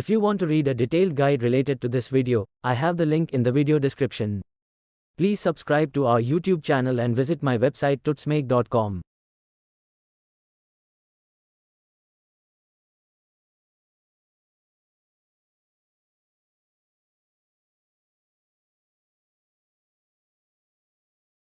If you want to read a detailed guide related to this video, I have the link in the video description. Please subscribe to our YouTube channel and visit my website tutsmake.com.